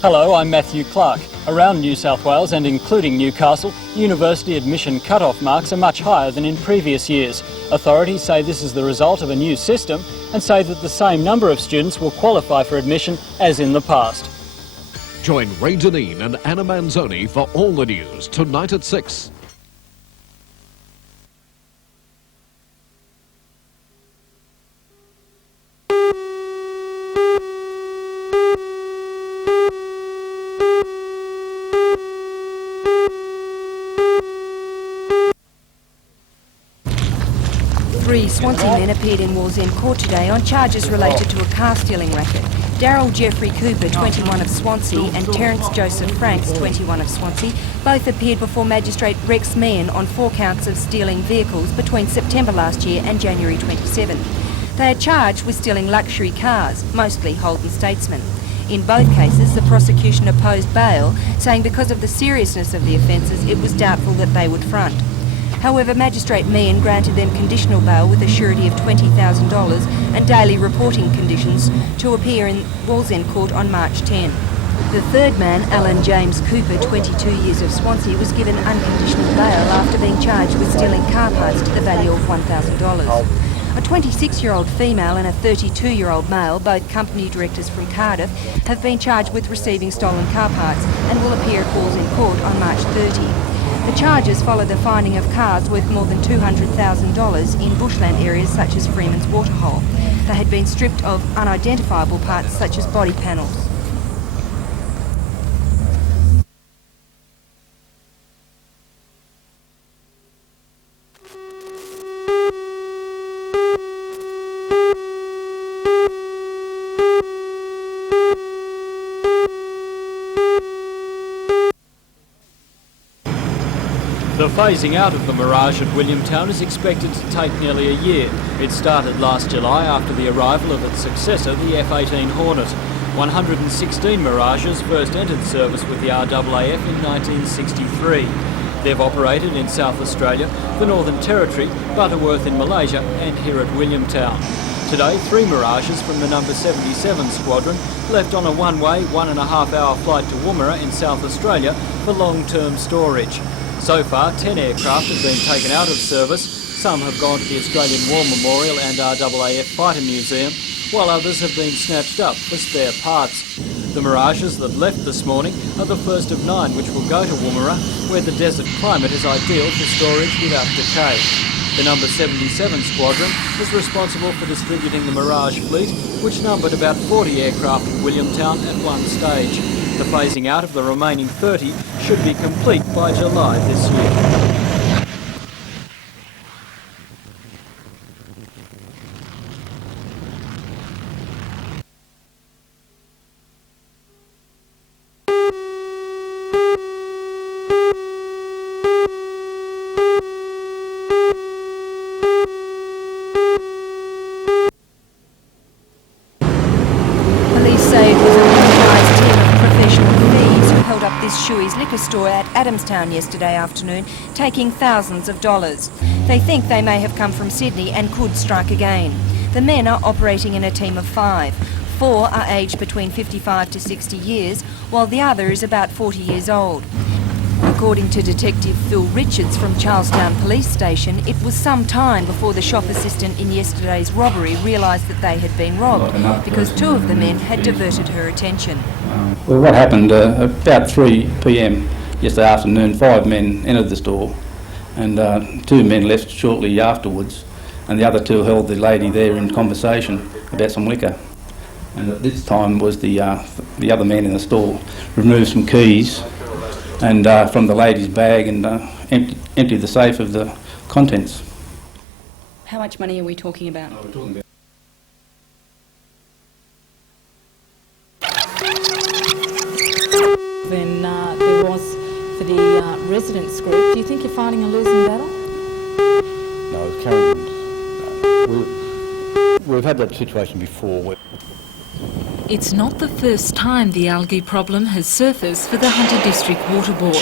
Hello, I'm Matthew Clark. Around New South Wales and including Newcastle, university admission cut-off marks are much higher than in previous years. Authorities say this is the result of a new system and say that the same number of students will qualify for admission as in the past. Join Ray Deneen and Anna Manzoni for all the news tonight at 6. Three Swansea men appeared in Wallsend Court today on charges related to a car stealing racket. Darryl Jeffrey Cooper, 21 of Swansea, and Terence Joseph Franks, 21 of Swansea, both appeared before Magistrate Rex Meehan on 4 counts of stealing vehicles between September last year and January 27. They are charged with stealing luxury cars, mostly Holden Statesmen. In both cases, the prosecution opposed bail, saying because of the seriousness of the offences, it was doubtful that they would front. However, Magistrate Meehan granted them conditional bail with a surety of $20,000 and daily reporting conditions to appear in Wallsend Court on March 10. The third man, Alan James Cooper, 22 years of Swansea, was given unconditional bail after being charged with stealing car parts to the value of $1,000. A 26-year-old female and a 32-year-old male, both company directors from Cardiff, have been charged with receiving stolen car parts and will appear at Wallsend Court on March 30. The charges follow the finding of cars worth more than $200,000 in bushland areas such as Freeman's Waterhole. They had been stripped of unidentifiable parts such as body panels. The phasing out of the Mirage at Williamtown is expected to take nearly a year. It started last July after the arrival of its successor, the F-18 Hornet. 116 Mirages first entered service with the RAAF in 1963. They've operated in South Australia, the Northern Territory, Butterworth in Malaysia and here at Williamtown. Today, 3 Mirages from the number 77 Squadron left on a one-way, 1.5-hour flight to Woomera in South Australia for long-term storage. So far, 10 aircraft have been taken out of service. Some have gone to the Australian War Memorial and RAAF Fighter Museum, while others have been snatched up for spare parts. The Mirages that left this morning are the first of 9 which will go to Woomera, where the desert climate is ideal for storage without decay. The number 77 Squadron was responsible for distributing the Mirage fleet, which numbered about 40 aircraft at Williamtown at one stage. The phasing out of the remaining 30 should be complete by July this year. Shuey's liquor store at Adamstown yesterday afternoon, taking thousands of dollars. They think they may have come from Sydney and could strike again. The men are operating in a team of 5. 4 are aged between 55 to 60 years, while the other is about 40 years old. According to Detective Phil Richards from Charlestown Police Station, it was some time before the shop assistant in yesterday's robbery realised that they had been robbed, because 2 of the men had diverted her attention. Well, what happened, about 3 p.m. yesterday afternoon, 5 men entered the store and 2 men left shortly afterwards, and the other 2 held the lady there in conversation about some liquor. And at this time was the other man in the store removed some keys and from the lady's bag and emptied the safe of the contents. How much money are we talking about? We're talking about than there was for the residents group. Do you think you're fighting a losing battle? No, Karen, we've had that situation before. It's not the first time the algae problem has surfaced for the Hunter District Water Board,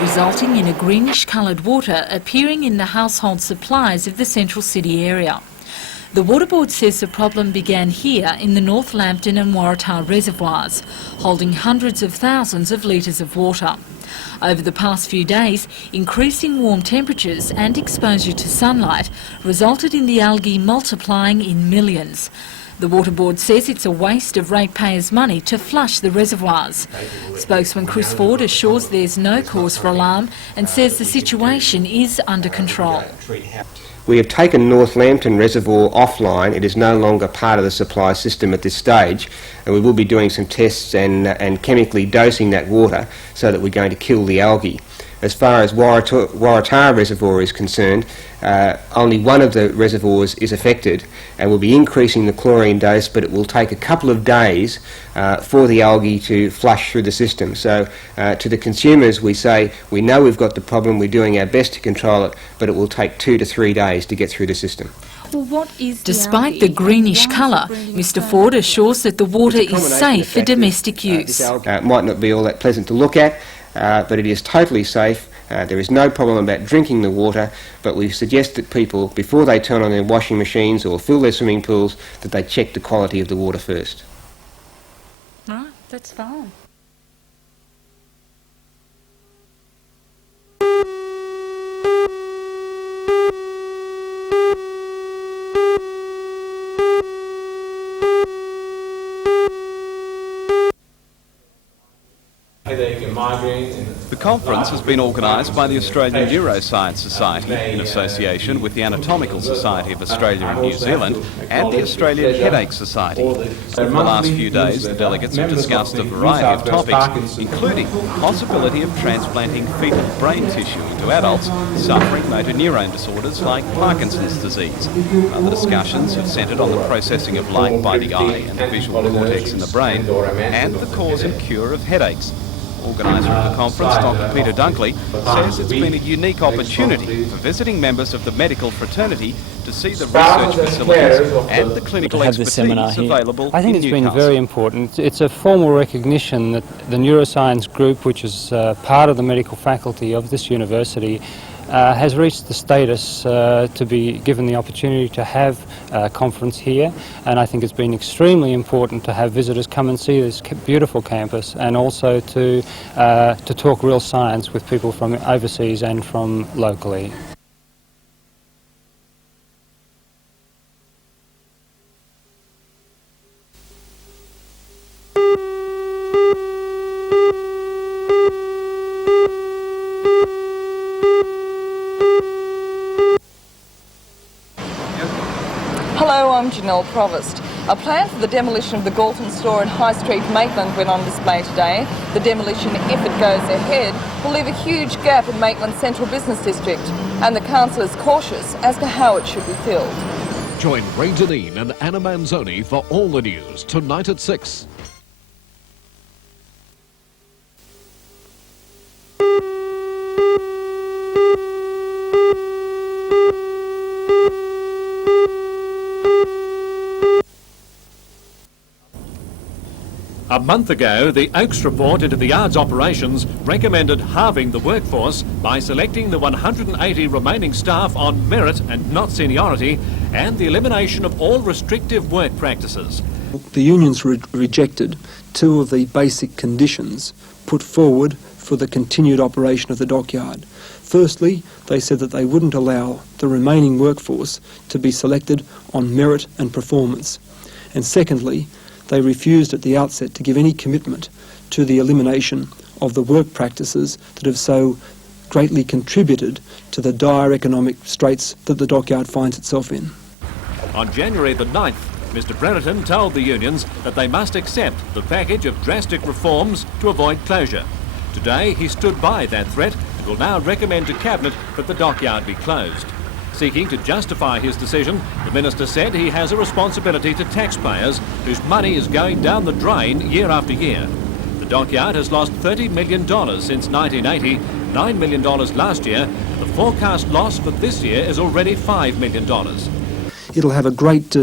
resulting in a greenish-coloured water appearing in the household supplies of the central city area. The Water Board says the problem began here in the North Lambton and Waratah reservoirs, holding hundreds of thousands of litres of water. Over the past few days, increasing warm temperatures and exposure to sunlight resulted in the algae multiplying in millions. The Water Board says it's a waste of ratepayers' money to flush the reservoirs. Spokesman Chris Ford assures there's no cause for alarm and says the situation is under control. We have taken North Lambton Reservoir offline. It is no longer part of the supply system at this stage, and we will be doing some tests and chemically dosing that water so that we're going to kill the algae. As far as Waratah Reservoir is concerned, only one of the reservoirs is affected, and we'll be increasing the chlorine dose, but it will take a couple of days for the algae to flush through the system. So to the consumers we say, we know we've got the problem, we're doing our best to control it, but it will take 2 to 3 days to get through the system. Well, what is Despite the greenish colour, Mr Ford assures that the water is safe for domestic use. It might not be all that pleasant to look at, but it is totally safe. There is no problem about drinking the water, but we suggest that people, before they turn on their washing machines or fill their swimming pools, that they check the quality of the water first. Right, that's fine. The conference has been organised by the Australian Neuroscience Society in association with the Anatomical Society of Australia and New Zealand and the Australian Headache Society. Over the last few days, the delegates have discussed a variety of topics, including the possibility of transplanting fetal brain tissue into adults suffering motor neurone disorders like Parkinson's disease. Other discussions have centred on the processing of light by the eye and the visual cortex in the brain and the cause and cure of headaches. Organiser of the conference, Dr Peter Dunkley, says it's been a unique opportunity for visiting members of the medical fraternity to see the research facilities and the clinical expertise available in Newcastle. I think it's been very important. It's a formal recognition that the neuroscience group, which is part of the medical faculty of this university, has reached the status to be given the opportunity to have a conference here, and I think it's been extremely important to have visitors come and see this beautiful campus, and also to talk real science with people from overseas and from locally. Hello, I'm Janelle Provost. A plan for the demolition of the Galton store in High Street, Maitland went on display today. The demolition, if it goes ahead, will leave a huge gap in Maitland's central business district, and the council is cautious as to how it should be filled. Join Ray Deneen and Anna Manzoni for all the news tonight at 6. A month ago, the Oaks report into the yard's operations recommended halving the workforce by selecting the 180 remaining staff on merit and not seniority, and the elimination of all restrictive work practices. The unions rejected 2 of the basic conditions put forward for the continued operation of the dockyard. Firstly, they said that they wouldn't allow the remaining workforce to be selected on merit and performance. And secondly, they refused at the outset to give any commitment to the elimination of the work practices that have so greatly contributed to the dire economic straits that the dockyard finds itself in. On January the 9th, Mr Brereton told the unions that they must accept the package of drastic reforms to avoid closure. Today he stood by that threat and will now recommend to Cabinet that the dockyard be closed. Seeking to justify his decision, the Minister said he has a responsibility to taxpayers whose money is going down the drain year after year. The dockyard has lost $30 million since 1980, $9 million last year. The forecast loss for this year is already $5 million. It'll have a great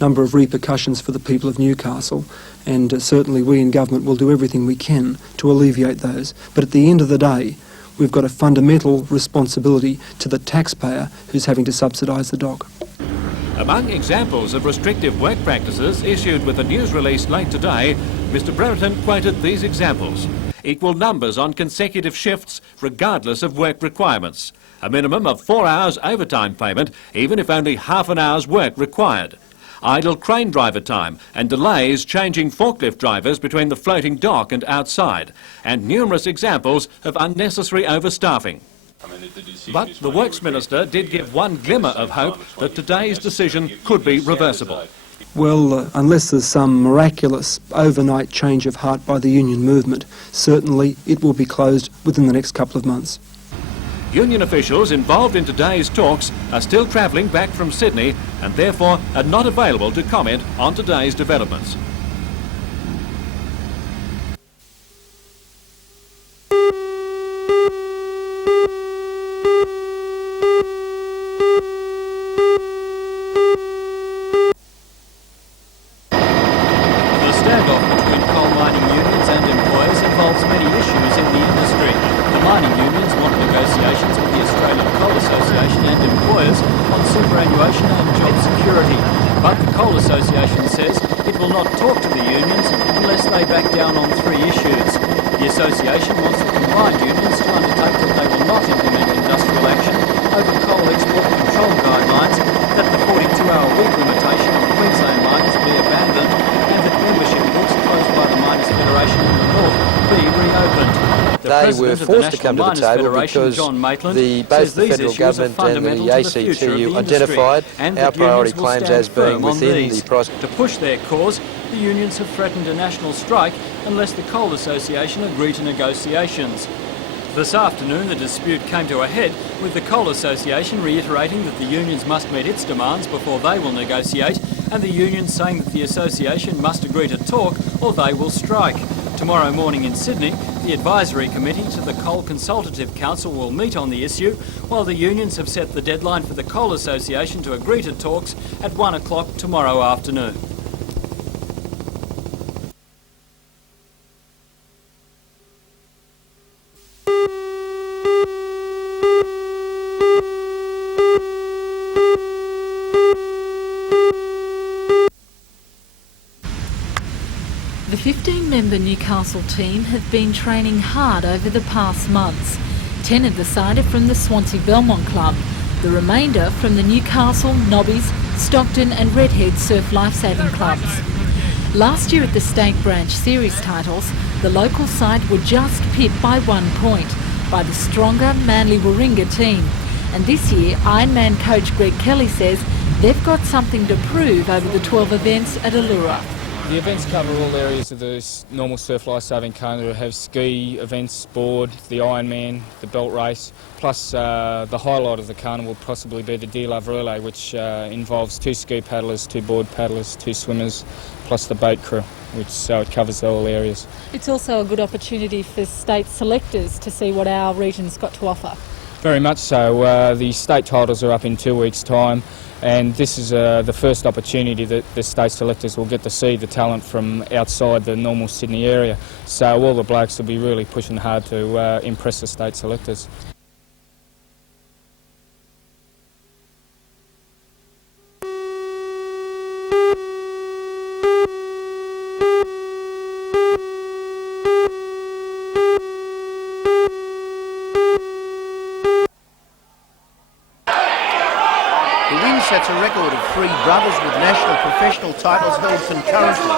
number of repercussions for the people of Newcastle, and certainly we in government will do everything we can to alleviate those. But at the end of the day, we've got a fundamental responsibility to the taxpayer who's having to subsidise the dock. Among examples of restrictive work practices issued with a news release late today, Mr Brereton quoted these examples. Equal numbers on consecutive shifts regardless of work requirements. A minimum of 4 hours overtime payment even if only half an hour's work required. Idle crane driver time and delays changing forklift drivers between the floating dock and outside, and numerous examples of unnecessary overstaffing. But the Works Minister did give one glimmer of hope that today's decision could be reversible. Well, unless there's some miraculous overnight change of heart by the union movement, certainly it will be closed within the next couple of months. Union officials involved in today's talks are still travelling back from Sydney and therefore are not available to comment on today's developments. The standoff between coal mining unions and employers involves many issues in the industry. The mining unions want negotiations with the Australian Coal Association and employers on superannuation and job security. But the Coal Association says it will not talk to the unions unless they back down on 3 issues. The association wants the combined unions to undertake that they will not implement industrial action over coal export control guidelines, that the 42-hour week limitation on Queensland miners be abandoned, and that membership books closed by the Miners Federation in the North be reopened. They were forced to come to the table because both the federal government and the ACTU identified our priority claims as being within the process. To push their cause, the unions have threatened a national strike unless the Coal Association agree to negotiations. This afternoon, the dispute came to a head with the Coal Association reiterating that the unions must meet its demands before they will negotiate, and the unions saying that the association must agree to talk or they will strike. Tomorrow morning in Sydney, the advisory committee to the Coal Consultative Council will meet on the issue, while the unions have set the deadline for the Coal Association to agree to talks at 1 o'clock tomorrow afternoon. The 15-member Newcastle team have been training hard over the past months. 10 of the side are from the Swansea Belmont Club, the remainder from the Newcastle, Nobbies, Stockton and Redhead Surf Lifesaving Clubs. Last year at the State Branch Series titles, the local side were just pipped by 1 point by the stronger Manly Warringah team. And this year, Ironman coach Greg Kelly says they've got something to prove over the 12 events at Allura. The events cover all areas of the normal surf lifesaving carnival. Have ski events, board, the Ironman, the belt race, plus the highlight of the carnival will possibly be the Dear Love Relay, which involves 2 ski paddlers, 2 board paddlers, 2 swimmers, plus the boat crew, so it covers all areas. It's also a good opportunity for state selectors to see what our region's got to offer. Very much so. The state titles are up in 2 weeks' time, and this is the first opportunity that the state selectors will get to see the talent from outside the normal Sydney area. So all the blokes will be really pushing hard to impress the state selectors. Sets a record of 3 brothers with national professional titles held concurrently.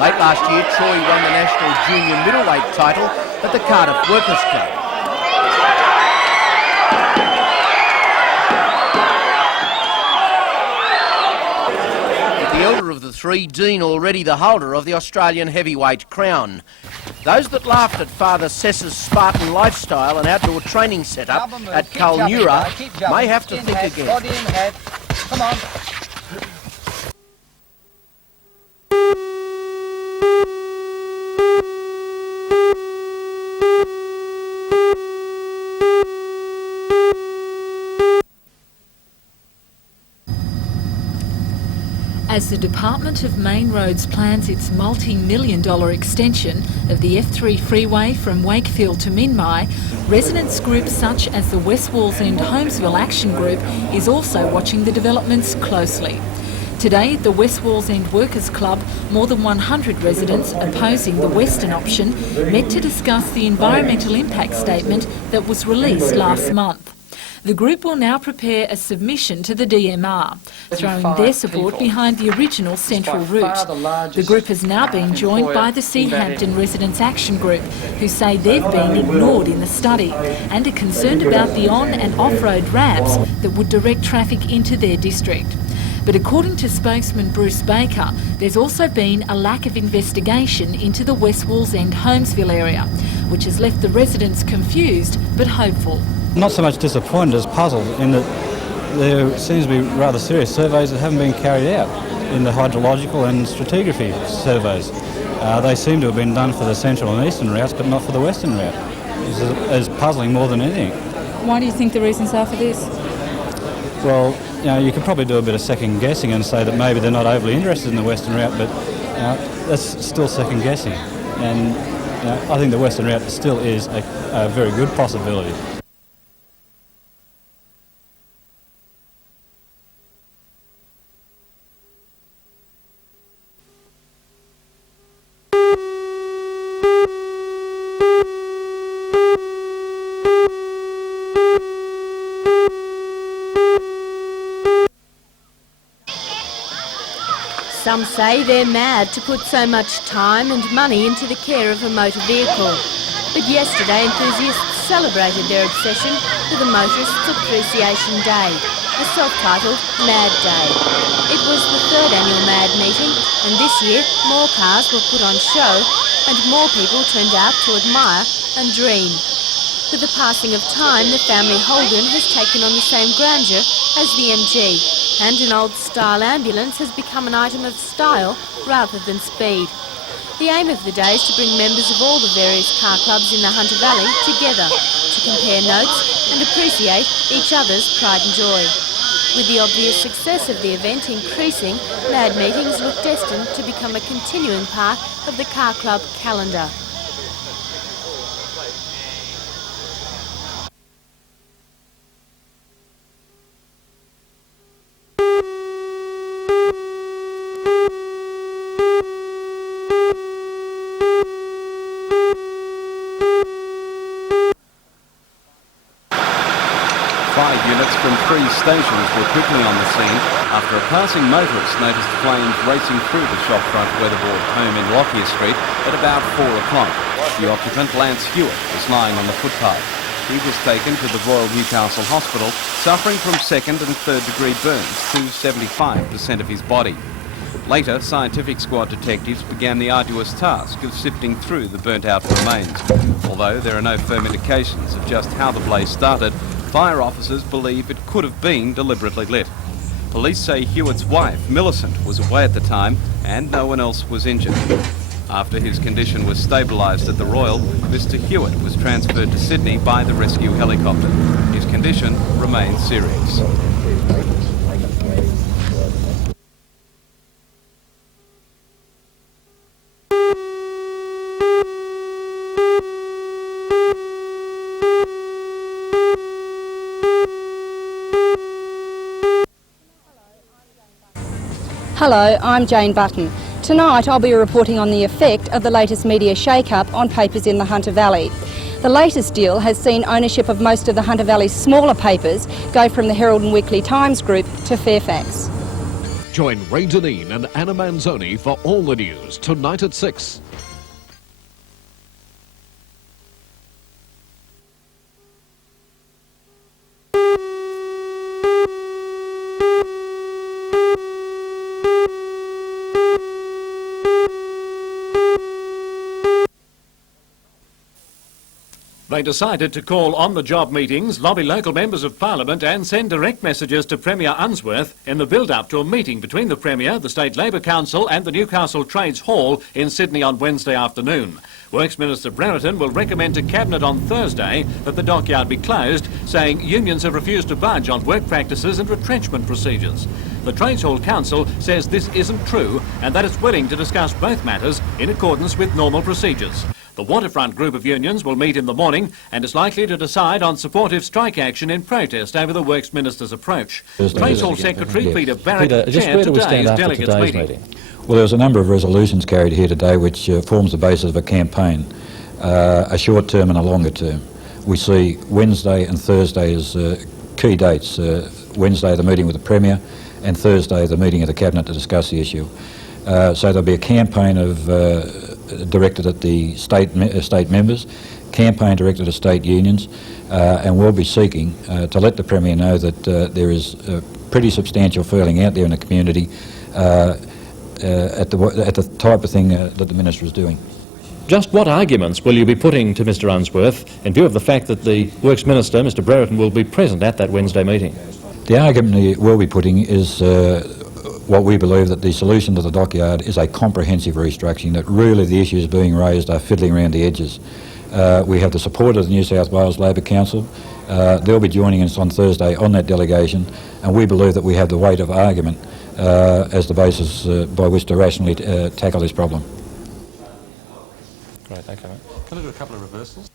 Late last year, Troy won the national junior middleweight title at the Cardiff Workers' Cup. With the elder of the 3, Dean, already the holder of the Australian heavyweight crown. Those that laughed at Father Sess's Spartan lifestyle and outdoor training setup at Kulnura may have to think again. Body in head. Come on. As the Department of Main Roads plans its multi-million-dollar extension of the F3 freeway from Wakefield to Minmai, residents groups such as the West Wallsend Holmesville Action Group is also watching the developments closely. Today at the West Wallsend Workers Club, more than 100 residents opposing the western option met to discuss the environmental impact statement that was released last month. The group will now prepare a submission to the DMR, throwing their support behind the original central route. The group has now been joined by the Seahampton Residents Action Group, who say they've been ignored in the study and are concerned about the on- and off-road ramps that would direct traffic into their district. But according to spokesman Bruce Baker, there's also been a lack of investigation into the West Wallsend Holmesville area, which has left the residents confused but hopeful. Not so much disappointed as puzzled in that there seems to be rather serious surveys that haven't been carried out in the hydrological and stratigraphy surveys. They seem to have been done for the central and eastern routes but not for the western route. It's puzzling more than anything. Why do you think the reasons are for this? Well, you could probably do a bit of second guessing and say that maybe they're not overly interested in the western route, but that's still second guessing. And I think the western route still is a very good possibility. Some say they're mad to put so much time and money into the care of a motor vehicle. But yesterday enthusiasts celebrated their obsession with a Motorists' Appreciation Day, a self-titled Mad Day. It was the third annual Mad meeting, and this year more cars were put on show and more people turned out to admire and dream. With the passing of time, the family Holden has taken on the same grandeur as the MG, and an old-style ambulance has become an item of style rather than speed. The aim of the day is to bring members of all the various car clubs in the Hunter Valley together to compare notes and appreciate each other's pride and joy. With the obvious success of the event increasing, Mad meetings look destined to become a continuing part of the car club calendar. Units from 3 stations were quickly on the scene after a passing motorist noticed flames racing through the shopfront weatherboard home in Lockyer Street at about 4 o'clock. The occupant, Lance Hewitt, was lying on the footpath. He was taken to the Royal Newcastle Hospital, suffering from 2nd and 3rd degree burns to 75% of his body. Later, scientific squad detectives began the arduous task of sifting through the burnt-out remains. Although there are no firm indications of just how the blaze started, fire officers believe it could have been deliberately lit. Police say Hewitt's wife, Millicent, was away at the time and no one else was injured. After his condition was stabilised at the Royal, Mr. Hewitt was transferred to Sydney by the rescue helicopter. His condition remains serious. Hello, I'm Jane Button. Tonight I'll be reporting on the effect of the latest media shake-up on papers in the Hunter Valley. The latest deal has seen ownership of most of the Hunter Valley's smaller papers go from the Herald and Weekly Times group to Fairfax. Join Ray Deneen and Anna Manzoni for all the news tonight at 6. They decided to call on-the-job meetings, lobby local members of Parliament and send direct messages to Premier Unsworth in the build-up to a meeting between the Premier, the State Labor Council and the Newcastle Trades Hall in Sydney on Wednesday afternoon. Works Minister Brereton will recommend to Cabinet on Thursday that the dockyard be closed, saying unions have refused to budge on work practices and retrenchment procedures. The Trades Hall Council says this isn't true and that it's willing to discuss both matters in accordance with normal procedures. The Waterfront group of unions will meet in the morning and is likely to decide on supportive strike action in protest over the Works Minister's approach. Trades Hall Secretary Peter Barrett chaired today's delegates meeting. Well, there's a number of resolutions carried here today which forms the basis of a campaign, a short term and a longer term. We see Wednesday and Thursday as key dates. Wednesday the meeting with the Premier and Thursday the meeting of the Cabinet to discuss the issue. So there'll be a campaign directed at the state members, campaign directed at state unions, and we'll be seeking to let the Premier know that there is a pretty substantial feeling out there in the community at the type of thing that the Minister is doing. Just what arguments will you be putting to Mr Unsworth in view of the fact that the Works Minister, Mr Brereton, will be present at that Wednesday meeting? The argument we'll be putting is what we believe that the solution to the dockyard is a comprehensive restructuring, that really the issues being raised are fiddling around the edges. We have the support of the New South Wales Labor Council. They'll be joining us on Thursday on that delegation, and we believe that we have the weight of argument as the basis by which to rationally tackle this problem. Great, okay, mate. Can I do a couple of reversals?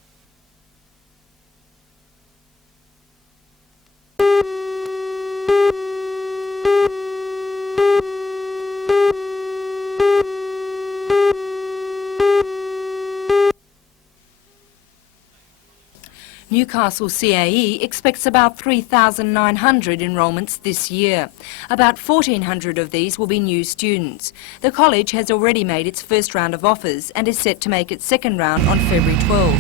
Newcastle CAE expects about 3,900 enrolments this year. About 1,400 of these will be new students. The college has already made its first round of offers and is set to make its second round on February 12.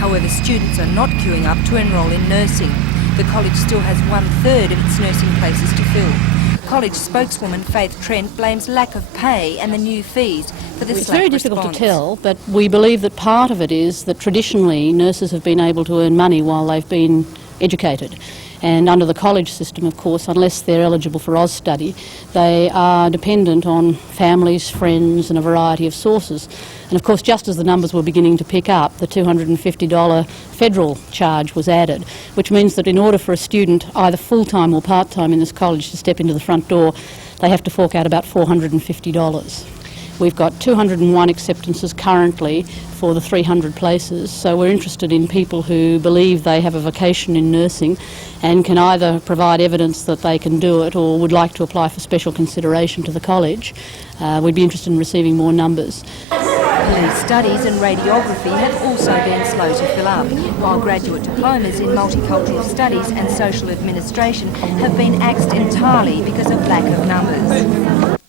However, students are not queuing up to enrol in nursing. The college still has 1/3 of its nursing places to fill. College spokeswoman Faith Trent blames lack of pay and the new fees for the It's very difficult to tell, but we believe that part of it is that traditionally nurses have been able to earn money while they've been educated. And under the college system, of course, unless they're eligible for Oz study, they are dependent on families, friends and a variety of sources. And of course, just as the numbers were beginning to pick up, the $250 federal charge was added, which means that in order for a student, either full-time or part-time in this college, to step into the front door, they have to fork out about $450. We've got 201 acceptances currently for the 300 places, so we're interested in people who believe they have a vocation in nursing and can either provide evidence that they can do it or would like to apply for special consideration to the college. We'd be interested in receiving more numbers. Police studies and radiography have also been slow to fill up, while graduate diplomas in multicultural studies and social administration have been axed entirely because of lack of numbers.